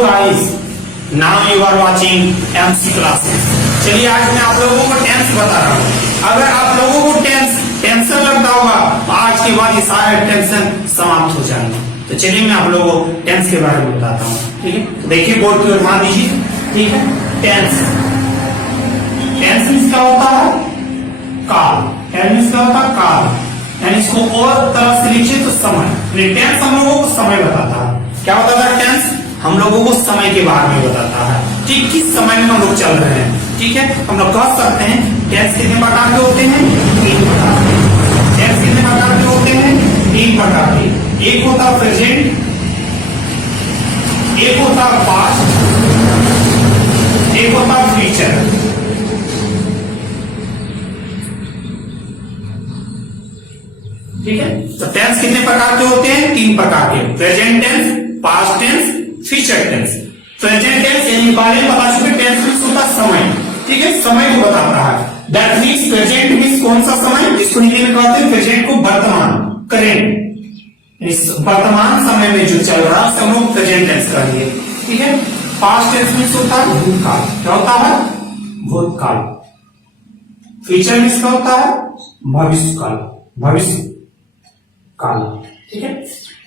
guys, now you are watching MC classes. चलिए आज मैं आप लोगों को टेंस बता रहा हूँ। अगर आप लोगों को टेंशन लगता होगा आज के बाद ये सारे टेंशन समाप्त हो जाएंगे। तो चलिए मैं आप लोगों को टेंस के बारे में बताता हूँ। ठीक है, तो देखिए बोर्ड की ओर ध्यान दीजिए। ठीक है, टेंस मीन्स क्या होता है? काल। टेंस मीन्स क्या होता है? काल। यानी इसको और तरह से लिखिए तो समय। टेंस हम लोगों को समय बताता है। क्या बताता है टेंस? हम लोगों को समय के बारे में बताता है। ठीक, किस समय में हम लोग चल रहे हैं। ठीक है, हम लोग कह सकते हैं टेंस कितने प्रकार के होते हैं? 3 प्रकार के। टेंस कितने प्रकार के होते हैं? 3 प्रकार के। एक होता है प्रेजेंट, एक होता है पास्ट, एक होता है फ्यूचर। ठीक है, तो टेंस कितने प्रकार के होते हैं? 3 प्रकार के। Present tense, past tense, future tense. Present tense यानी बारे में बता चुके, टेंस मीन्स होता समय। ठीक है, समय को बताता है। दैट मीन्स प्रेजेंट मीन्स कौन सा समय? जिसको हिंदी में कहते हैं प्रेजेंट को वर्तमान, करेंट। इस वर्तमान समय में जो चल रहा है हम लोग प्रेजेंट टेंस करेंगे। ठीक है, पास्ट टेंस मीन्स होता है भूतकाल। क्या होता है? भूतकाल। फ्यूचर मीन्स क्या होता है? भविष्यकाल, भविष्य काल। ठीक है,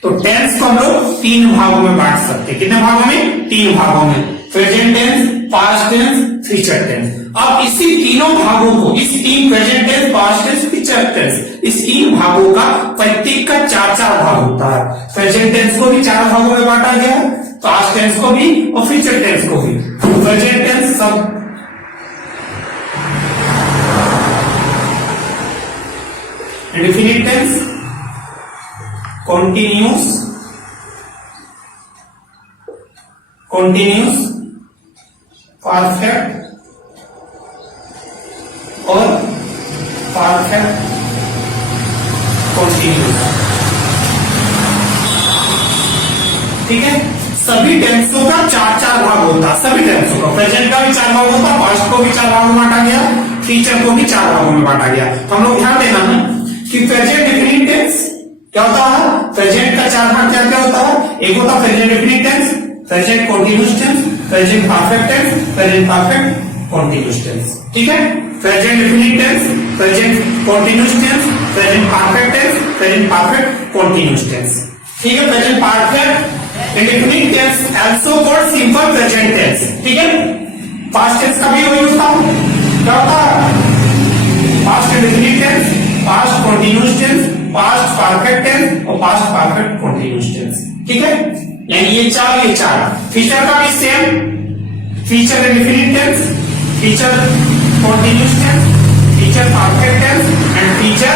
तो टेंस को हम लोग 3 भागों में बांट सकते हैं। कितने भागों में? 3 भागों में। Present tense, past tense, future tense. अब इसी तीनों भागों को, इस 3 present tense, past tense, future tense, इस 3 भागों का प्रत्येक का 4-4 भाग होता है। प्रेजेंट टेंस को भी 4 भागों में बांटा गया, पास्ट टेंस को भी और फ्यूचर टेंस को भी। प्रेजेंट टेंस सब इंडेफिनिट टेंस, कॉन्टिन्यूस, परफेक्ट और परफेक्ट कॉन्टिन्यूस। ठीक है, सभी टेंसों का 4-4 भाग होता है। सभी टेंसों का, प्रेजेंट का भी 4 भाग होता है, पास्ट को भी 4 भागों में बांटा गया, फ्यूचर को भी 4 भागों में बांटा गया। तो हम लोग ध्यान देना है कि प्रेजेंट डेफिनिट टेंस क्या होता है? प्रेजेंट का 4 भाग क्या क्या होता है? एक होता है present definite tense, present continuous tense, present perfect tense, present perfect continuous tense. ठीक है, present definite tense, present continuous tense, present perfect tense, present perfect continuous tense. ठीक है, present perfect indefinite tense also called simple present tense. ठीक है, past tense का भी वही होता है। क्या होता है? Past indefinite tense, past continuous tense, past perfect tense और पास्ट परफेक्ट कॉन्टिन्यूस टेंस। ठीक है, यानी ये 4। फ्यूचर का भी same, future indefinite tense, future continuous tense, future perfect tense and future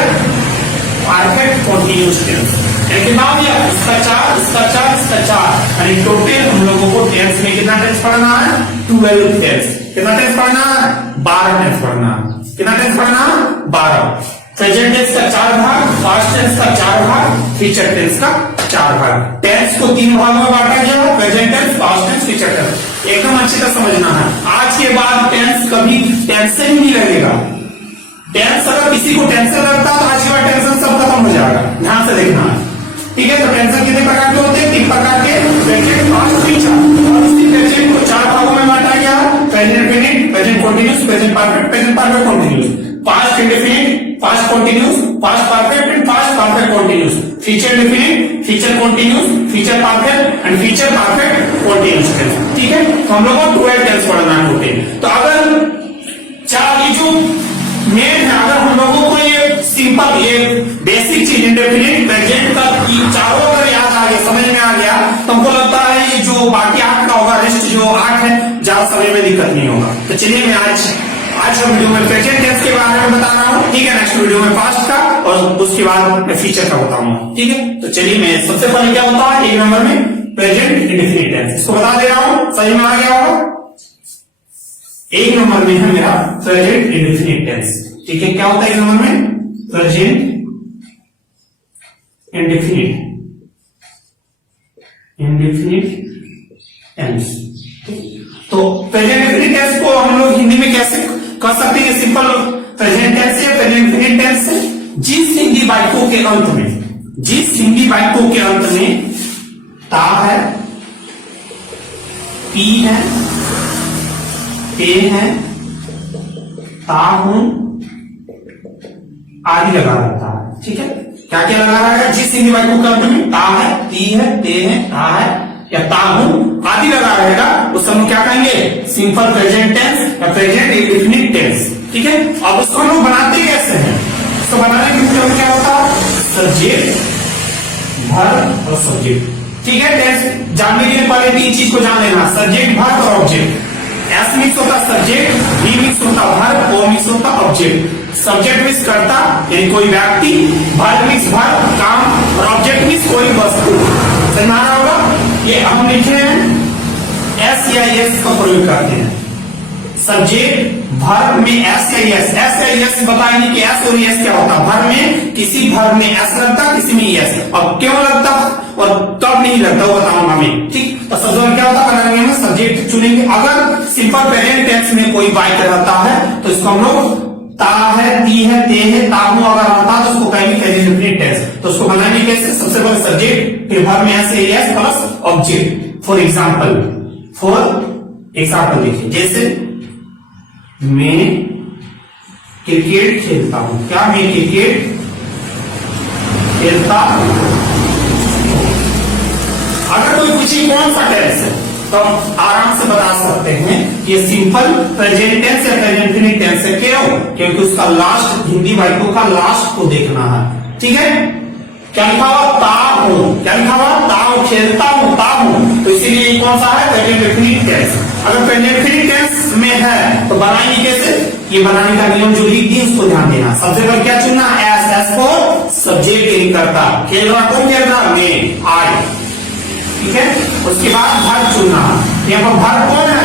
perfect continuous tense. लेकिन नाम दिया इसका 4, इसका 4, इसका 4, यानी टोटल हम लोगों को टेंस में कितना टेंस पढ़ना है? 12 टेंस। कितना टेंस पढ़ना है? 12 टेंस पढ़ना है। कितना टेंस पढ़ना है? 12। प्रेजेंट टेंस का 4 भाग, पास्ट टेंस का 4 भाग, फ्यूचर टेंस का 4 भाग। टेंस को 3 भागों में बांटा गया, present tense, past tense, future tense. एकदम अच्छे से समझना है। आज के बाद टेंस कभी टेंशन नहीं लगेगा। टेंस अगर किसी को टेंशन लगता है तो आज के बाद टेंशन सब खत्म हो जाएगा। ध्यान से देखना है। ठीक है, तो टेंशन कितने प्रकार के होते हैं? 3 प्रकार के। Present, past, future. और उसी प्रेजेंट को 4 भागों में बांटा गया, present indefinite, present continuous, present perfect continuous, past indefinite, past continuous, past perfect and past perfect continuous, future definite, future continuous, future perfect and future perfect continuous tense. ठीक है, तो हम लोग को 12 टेंस पढ़ना है टोटल। तो अगर 4 ये जो मेन है, अगर हम लोगों को ये सिंपल, ये बेसिक चीज इंडेफिनिट, प्रेजेंट का चारों अगर याद आ गया, समझ में आ गया, तो हमको लगता है ये जो बाकी 8 का होगा, रेस्ट जो 8 है, ज्यादा समझ में दिक्कत नहीं होगा। तो चलिए मैं आज का वीडियो में प्रेजेंट टेंस के बारे में बता रहा हूँ। ठीक है, नेक्स्ट वीडियो में पास्ट का और उसके बाद मैं फ्यूचर का बताऊंगा। ठीक है, तो चलिए मैं सबसे पहले क्या होता है 1 नंबर में प्रेजेंट इंडेफिनिट टेंस, इसको बता दे रहा हूँ, सही में आ गया होगा। 1 नंबर में है मेरा प्रेजेंट इंडेफिनिट टेंस। ठीक है, क्या होता है 1 नंबर में? Present indefinite tense. तो प्रेजेंट इंडेफिनिट टेंस को हम लोग हिंदी में कैसे कर सकते हैं? सिंपल प्रेजेंट टेंस से, प्रेजेंट इंडेफिनिट टेंस से जिस हिंदी वाक्यों के अंत में, जिस हिंदी वाक्यों के अंत में ता है पी है, पे है, ता हूं आदि लगा रहता है। ठीक है, क्या क्या लगा रहेगा? जिस हिंदी वाक्य के अंत में ता है, ती है, ते है, ता है या ता हूं आदि लगा रहेगा उस हम क्या कहेंगे? सिंपल प्रेजेंट टेंस या प्रेजेंट इंडेफिनिट टेंस। ठीक है, अब उसको हम लोग बनाते कैसे हैं? इसको बनाने के लिए क्या होता है? सब्जेक्ट, वर्ब और सब्जेक्ट। ठीक है, टेंस जानने के लिए पहले तीन चीज को जान लेना, सब्जेक्ट, वर्ब और ऑब्जेक्ट। एस मिक्स होता सब्जेक्ट, वी मिक्स होता वर्ब, ओ मिक्स होता ऑब्जेक्ट। सब्जेक्ट मिक्स करता यानी कोई व्यक्ति, वर्ब मिक्स वर्ब काम और ऑब्जेक्ट मिक्स कोई वस्तु। समझ आ रहा होगा? ये हम लिखे हैं एस या एस का प्रयोग करते हैं। सब्जेक्ट वर्ब में एस या एस बताएंगे कि एस और एस क्या होता है। वर्ब में किसी वर्ब में एस लगता, किसी में एस, और क्यों लगता और कब नहीं लगता वो बताऊंगा मैं। ठीक, तो सबसे पहले क्या होता है? बनाने में सब्जेक्ट चुनेंगे। अगर सिंपल प्रेजेंट टेंस में कोई वाक्य रहता है तो इसको हम लोग ता है, ती है, ते है, ताहू अगर रहता तो उसको कहेंगे प्रेजेंट इंडेफिनिट टेंस। तो उसको बनाएंगे कैसे? सबसे पहले सब्जेक्ट, फिर वर्ब में एस या S plus object. For example देखिए, जैसे मैं क्रिकेट खेलता हूं। क्या मैं क्रिकेट खेलता हूं? अगर कोई पूछे कौन सा टेंस है तो हम आराम से बता सकते हैं ये सिंपल प्रेजेंट टेंस या प्रेजेंट इंडेफिनिट टेंस है। क्यों? क्योंकि उसका लास्ट हिंदी वाक्यों का लास्ट को देखना है। ठीक है, क्या लिखा हुआ? ता हूं। क्या लिखा हुआ? ता हूं, खेलता हूं, ता हूं। तो इसीलिए कौन सा है? Present indefinite tense. अगर प्रेजेंट इंडेफिनिट टेंस में है तो बनाएंगे कैसे? ये बनाने का नियम जो लिख दी उसको ध्यान देना। सबसे पहले क्या चुनना? एस फॉर सब्जेक्ट इन करता। खेल रहा, कौन खेल रहा? मैं, आई। ठीक है, उसके बाद वर्ब चुनना। यहाँ पर वर्ब कौन है?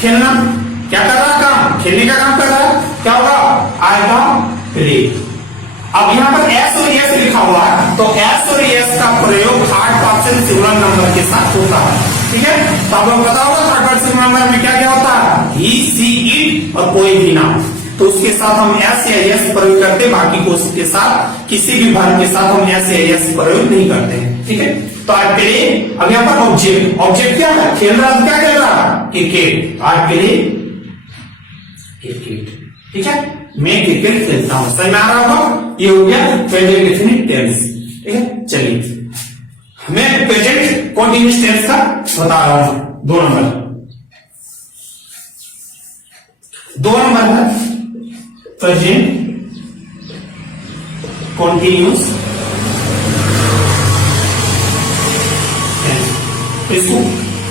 खेलना। क्या कर रहा? काम, खेलने का काम कर रहा है। क्या होगा? आएगा प्ले। अब यहाँ पर एस और एस लिखा हुआ है तो एस और एस का प्रयोग थर्ड पर्सन सिंगुलर नंबर के साथ होता है। ठीक है, तो आप लोग पता होगा थर्ड पर्सन सिंगुलर नंबर में क्या क्या होता है? ही, सी, इट और कोई भी नाम। तो उसके साथ हम एस या एस प्रयोग करते, बाकी को उसके साथ किसी भी वर्ब के साथ हम एस या एस प्रयोग नहीं करते हैं। ठीक है, तो आज के लिए अब यहाँ पर ऑब्जेक्ट क्या है? खेल रहा, क्या खेल रहा? क्रिकेट। आज के लिए क्रिकेट। ठीक है, मैं क्रिकेट खेलता हूं। समझ में आ रहा होगा? ये हो गया प्रेजेंट इंडेफिनिट टेंस। ठीक है, चलिए मैं प्रेजेंट कंटीन्यूअस टेंस का बता रहा हूं। दो नंबर है प्रेजेंट कंटीन्यूअस टेंस। इसको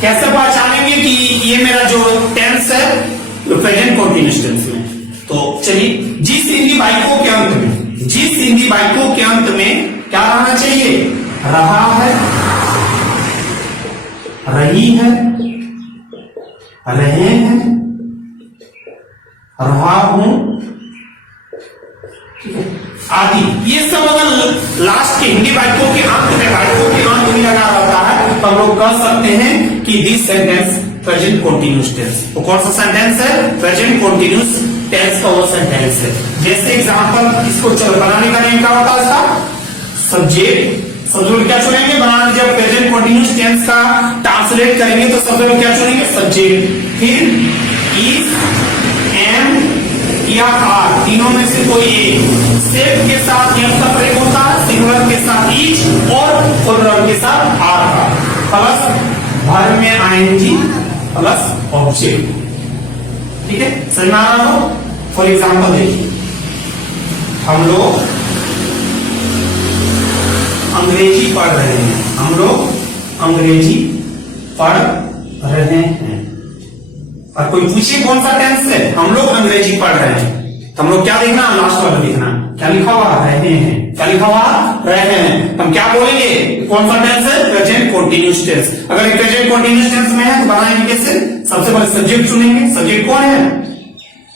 कैसे पहचानेंगे कि ये मेरा जो टेंस है प्रेजेंट कंटीन्यूअस टेंस में? तो चलिए, जिस हिंदी वाक्यों के अंत में क्या रहना चाहिए? रहा है, रही है, रहे हैं, रहा हूं, आदि। ये सब अगर लास्ट के हिंदी वाक्यों के अंत में लगा रहता है तो हम लोग कह सकते हैं कि this sentence present continuous tense. तो कौन सा सेंटेंस है? प्रेजेंट कंटीन्यूअस टेंस का वो सेंटेंस है। जैसे एग्जांपल इसको बनाने का नियम क्या होता है? इसका सब्जेक्ट क्या चुनेंगे? बनाने जब प्रेजेंट कंटीन्यूअस टेंस का ट्रांसलेट करेंगे तो सबसे पहले क्या चुनेंगे? सब्जेक्ट, फिर इज, एम या आर, तीनों में से कोई एक। सेफ के साथ एम का प्रयोग होता है, सिंगुलर के साथ इज और प्लुरल के साथ आर का, प्लस वर्ब में आईएनजी प्लस ऑब्जेक्ट। ठीक है, समझ में आ रहा हो? फॉर एग्जाम्पल देखिए, हम लोग अंग्रेजी पढ़ रहे हैं। और कोई पूछे कौन सा टेंस है? हम लोग अंग्रेजी पढ़ रहे हैं। तो हम लोग क्या देखना? लास्ट वाला देखना। क्या लिखा हुआ? रहे हैं। क्या लिखा हुआ? रहे हैं। हम क्या बोलेंगे? कौन सा टेंस है? Present continuous tense. अगर प्रेजेंट कंटीन्यूअस टेंस में है तो बनाएंगे कैसे? सबसे पहले सब्जेक्ट चुनेंगे। सब्जेक्ट कौन है?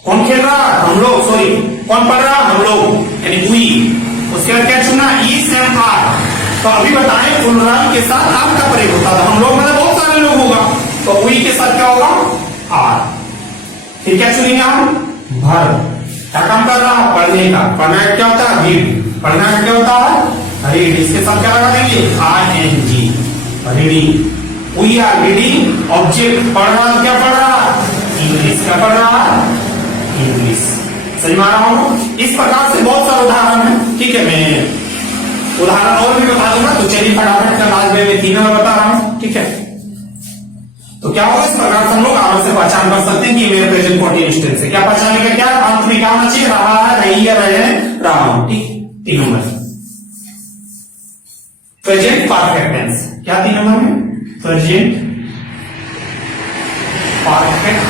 कौन खेल रहा? हम लोग। सॉरी, कौन पढ़ रहा? हम लोग, यानी वी। उसके बाद क्या चुना? Is and are. तो अभी बताएं प्लुरल के साथ आर का प्रयोग होता था। हम लोग मतलब बहुत सारे लोग होगा तो वी के साथ क्या होगा? आर। फिर क्या चुनेंगे हम? वर्ब। क्या काम कर रहा? पढ़ने का। पढ़ना क्या होता है? रीड। पढ़ना क्या होता है? रीड। इसके साथ क्या लगा देंगे? ING, reading. We are reading, object पढ़ रहा, क्या पढ़ रहा, इंग्लिश, क्या पढ़ रहा, इंग्लिश। समझ में आ रहा हूँ। इस प्रकार से बहुत सारे उदाहरण है, ठीक है, मैं उदाहरण और भी बता दूंगा, तो चलिए फटाफट का आज मैं तीनों में बता रहा हूँ, ठीक है। तो क्या होगा, इस प्रकार से हम लोग आराम से पहचान कर सकते हैं कि मेरे प्रेजेंट कंटीन्यूअस टेंस है। क्या पहचानेगा, क्या अंत में क्या होना चाहिए, रहा है, रही है, रहे, रहा हूं, ठीक, तीन नंबर प्रेजेंट परफेक्ट टेंस। क्या तीन नंबर में, present perfect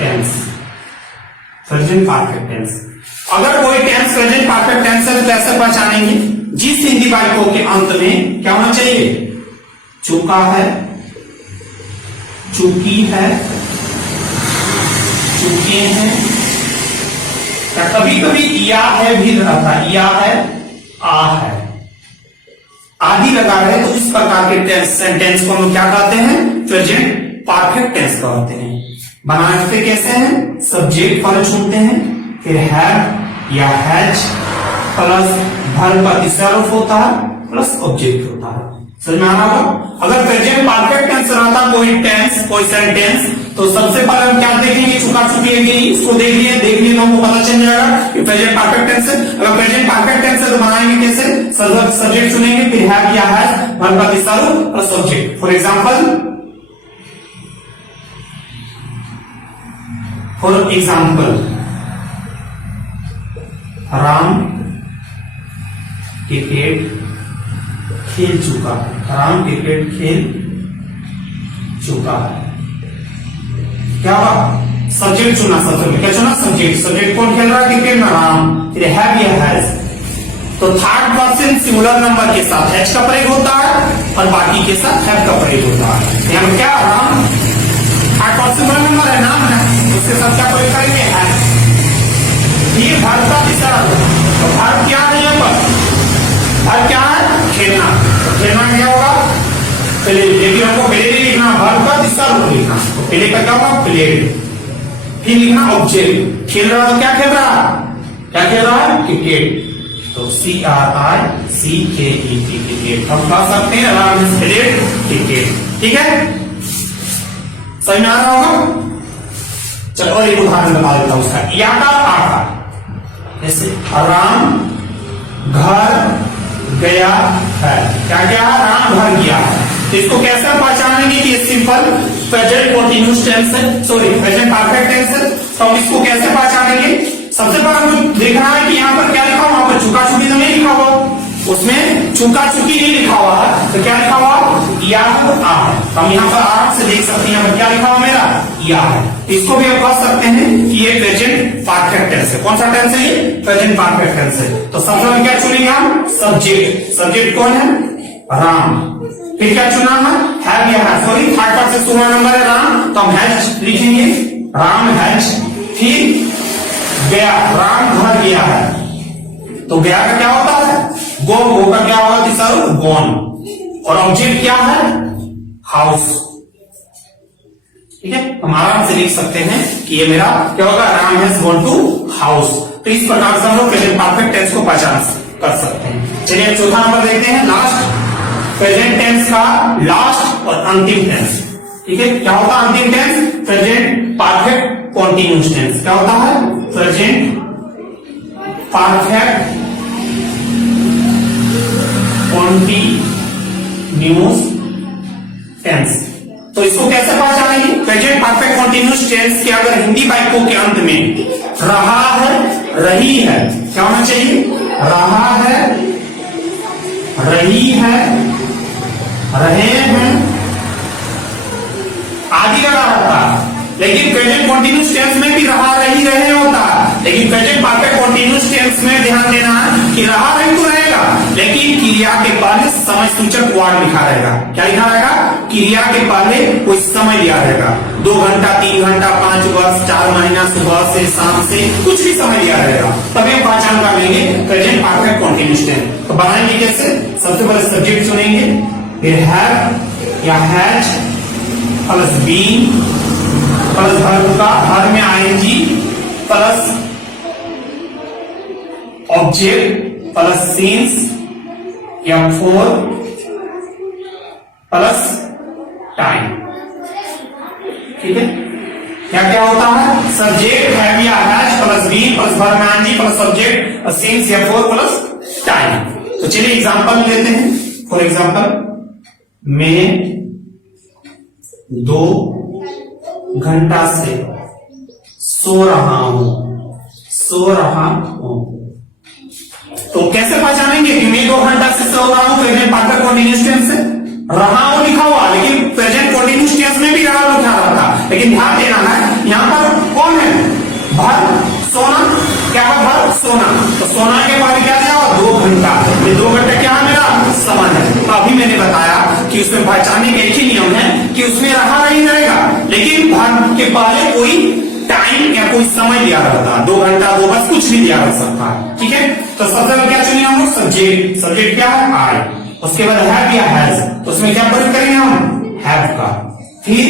tense, present perfect tense. अगर कोई टेंस प्रेजेंट परफेक्ट टेंस है तो कैसे पहचानेंगे, जिस हिंदी वाक्यों के अंत में क्या होना चाहिए, चुका है, चुकी है, चुके हैं, या कभी कभी या है भी रहता है, या है, आ है, आदि लगा रहे, तो इस प्रकार के टेंस सेंटेंस को हम क्या कहते हैं, प्रेजेंट परफेक्ट टेंस कहते हैं। बनाते कैसे हैं, सब्जेक्ट पहले चुनते हैं, फिर हैव या हैज प्लस वर्ब का तीसरा रूप होता है प्लस ऑब्जेक्ट होता है। समझ में आ रहा होगा। अगर प्रेजेंट परफेक्ट टेंस रहता कोई टेंस, कोई सेंटेंस, तो सबसे पहले हम क्या देखेंगे, चुका चुकी है, इसको देख लिए तो हमको पता चल जाएगा कि प्रेजेंट परफेक्ट टेंस है। अगर प्रेजेंट परफेक्ट टेंस है तो बनाएंगे कैसे, सब्जेक्ट चुनेंगे, फिर हैव या हैज, वर्ब का तीसरा रूप plus object. For example Ram cricket खेल चुका है, राम क्रिकेट खेल चुका है। क्या हुआ, सब्जेक्ट चुना, सबसे पहले क्या चुना, सब्जेक्ट। सब्जेक्ट कौन खेल रहा है, क्रिकेट में राम, फिर हैव या हैज। तो थर्ड पर्सन सिंगुलर नंबर के साथ हैज का प्रयोग होता है और बाकी के साथ हैव का प्रयोग होता है। यहाँ क्या Ram third person singular number है, नाम है, उसके साथ क्या प्रयोग करेंगे, हैज। ये वर्ब का तीसरा, तो वर्ब क्या है, यहाँ पर वर्ब क्या है, खेलना। तो खेलना क्या होगा, पहले, लेकिन हमको पहले भी लिखना, वर्ब का तीसरा रूप लिखना, तो पहले का क्या होगा, प्लेड, फिर लिखना ऑब्जेक्ट। खेल रहा है, क्या खेल रहा है, क्या खेल रहा है, क्रिकेट, तो CRICKET, क्रिकेट। हम कह सकते हैं राम इज प्लेड क्रिकेट, ठीक है, समझ में आ रहा होगा। चलो और एक उदाहरण बता देता हूं उसका, या का आका, जैसे राम घर गया है, क्या क्या है, राम घर गया है। तो इसको कैसे पहचानेंगे कि ये सिंपल प्रेजेंट कंटीन्यूअस टेंस है, सॉरी प्रेजेंट परफेक्ट टेंस है। तो हम इसको कैसे पहचानेंगे, सबसे पहले हमको देखना है कि यहाँ पर क्या लिखा हुआ, वहां पर चुका चुकी तो नहीं लिखा हुआ, उसमें चुका चुकी नहीं लिखा हुआ है, तो क्या लिखा हुआ, या आ है। तो हम यहाँ पर आराम से देख सकते हैं, यहाँ पर क्या लिखा हुआ मेरा, या है। इसको भी हम कह सकते हैं कि ये प्रेजेंट परफेक्ट टेंस है। कौन सा टेंस है ये, प्रेजेंट परफेक्ट टेंस है। तो सबसे पहले क्या चुनेंगे हम, सब्जेक्ट। सब्जेक्ट कौन है, राम, फिर क्या चुना है या है, sorry third person singular number है राम, तो हम हैज लिखेंगे, राम हैज, फिर गया, राम घर गया है, तो गया का क्या होता है, गो का क्या होगा, तीसरा रूप गॉन, और ऑब्जेक्ट क्या है, हाउस, ठीक है। हम आराम से लिख सकते हैं कि ये मेरा क्या होगा, Ram has gone to house. तो इस प्रकार से हम लोग प्रेजेंट परफेक्ट टेंस को पहचान कर सकते हैं। चलिए चौथा नंबर देखते हैं, लास्ट, प्रेजेंट टेंस का लास्ट और अंतिम टेंस, ठीक है। क्या होता है अंतिम tense, present perfect continuous tense. क्या होता है, प्रेजेंट परफेक्ट कंटीन्यूअस टेंस। तो इसको कैसे पहचानेंगे, प्रेजेंट परफेक्ट कंटीन्यूअस टेंस के अगर हिंदी वाक्यों के अंत में रहा है, रही है, क्या होना चाहिए, रहा है, रही है, रहे हैं, आदि लगा रहता है। लेकिन प्रेजेंट कंटीन्यूअस टेंस में भी रहा, रही, रहे होता है, लेकिन प्रेजेंट परफेक्ट कंटीन्यूअस टेंस में ध्यान देना है कि रहा, रही तो रहेगा, लेकिन क्रिया के पहले समय सूचक वर्ड लिखा रहेगा। क्या लिखा रहेगा, क्रिया के पहले कोई समय दिया रहेगा, 2 घंटा, 3 घंटा, 5 वर्ष, 4 महीना, सुबह से शाम से, कुछ भी समय दिया रहेगा, तभी हम पहचान कर लेंगे प्रेजेंट परफेक्ट कंटीन्यूअस टेंस। तो बनाएंगे कैसे, सबसे पहले सब्जेक्ट चुनेंगे, फिर हैव या has plus being plus verb का हर में ING plus object plus since या फॉर प्लस टाइम। ठीक है, क्या क्या होता है? सब्जेक्ट हैव या has plus be plus verb में आईएनजी प्लस सब्जेक्ट सिंस या फोर प्लस टाइम। तो चलिए एग्जांपल लेते हैं। फॉर एग्जांपल, मैं 2 घंटा से सो रहा हूं। तो कैसे पहचानेंगे कि मैं 2 घंटा से सो रहा हूं? प्रेजेंट पार्टनर कंटीन्यूअस टेंस से रहा हूं लिखा हुआ, लेकिन प्रेजेंट कंटीन्यूअस टेंस में भी रहा लिखा रहा था। लेकिन ध्यान देना है, यहां पर कौन है? भर सोना। क्या है? भर सोना। तो सोना के बाद क्या था? 2 घंटा। ये 2 घंटा क्या है? मेरा समय है। तो अभी मैंने बताया कि उसमें पहचानने का एक ही नियम है कि उसमें रहा नहीं रहेगा, लेकिन भर के पहले कोई टाइम या कोई समय दिया रहता है। 2 घंटा 2 बस कुछ भी दिया रह सकता है। ठीक है, तो सबसे पहले क्या चुने हम लोग? सब्जेक्ट। सब्जेक्ट क्या है? आई। उसके बाद हैव या हैज, तो उसमें क्या प्रयोग करेंगे हम? हैव का। फिर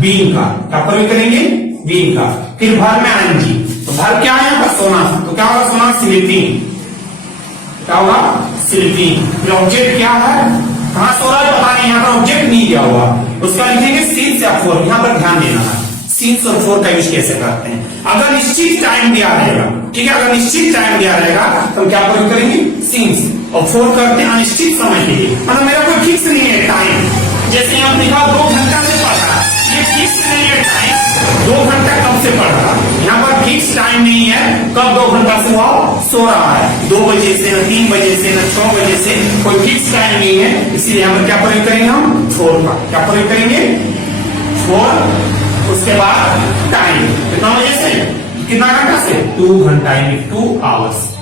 बीइंग का, क्या प्रयोग करेंगे? बीइंग का। फिर भर में आईएनजी, तो भर क्या है? यहाँ पर सोना। तो क्या होगा? सोना। स्लीपिंग। क्या होगा? स्लीपिंग। फिर ऑब्जेक्ट क्या है? कहां सो रहा है पता नहीं, यहाँ पर ऑब्जेक्ट नहीं दिया हुआ, उसका लिखेंगे सिंस या फोर। यहाँ पर ध्यान देना है, सिंस और फोर का यूज कैसे करते हैं। अगर निश्चित टाइम दिया रहेगा, ठीक है, अगर निश्चित टाइम दिया रहेगा तो क्या प्रयोग करेंगे? सिंस। और फोर करते हैं अनिश्चित समय के लिए, मतलब मेरा कोई फिक्स नहीं है टाइम। जैसे यहाँ लिखा 2 घंटा से पढ़ा, ये फिक्स नहीं है टाइम। 2 घंटा कब से पढ़ रहा, यहाँ पर फिक्स टाइम नहीं है कब 2 घंटा से वह सो रहा है। 2 बजे से, न 3 बजे से, न 6 बजे से, कोई फिक्स टाइम नहीं है। इसलिए यहाँ पर क्या प्रयोग करेंगे हम? फोर का। क्या प्रयोग करेंगे? फोर। उसके बाद टाइम कितना बजे से, कितना घंटा से? 2 घंटा, यानी 2 आवर्स।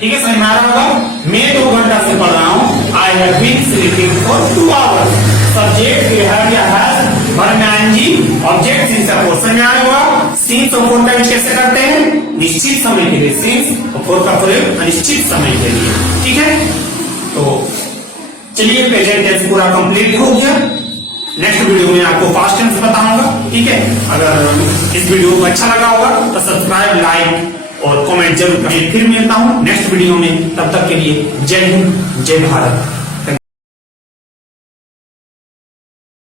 ठीक है, समझ में आ रहा होगा? मैं 2 घंटा से पढ़ रहा हूं। I have been sleeping for 2 hours. Subject have या हैज, वर्ब में आईएनजी, ऑब्जेक्ट सिंस या फोर। समझ में आ रहा होगा? सिंस और फोर का यूज कैसे करते हैं? निश्चित समय के लिए सिंस, और फोर का प्रयोग अनिश्चित समय के लिए। ठीक है, तो चलिए प्रेजेंट टेंस पूरा कंप्लीट हो गया। नेक्स्ट वीडियो में आपको पास्ट टेंस बताऊंगा। ठीक है, अगर इस वीडियो को अच्छा लगा होगा तो सब्सक्राइब, लाइक और कमेंट जरूर करें। फिर मिलता हूं नेक्स्ट वीडियो में, तब तक के लिए जय हिंद, जय भारत।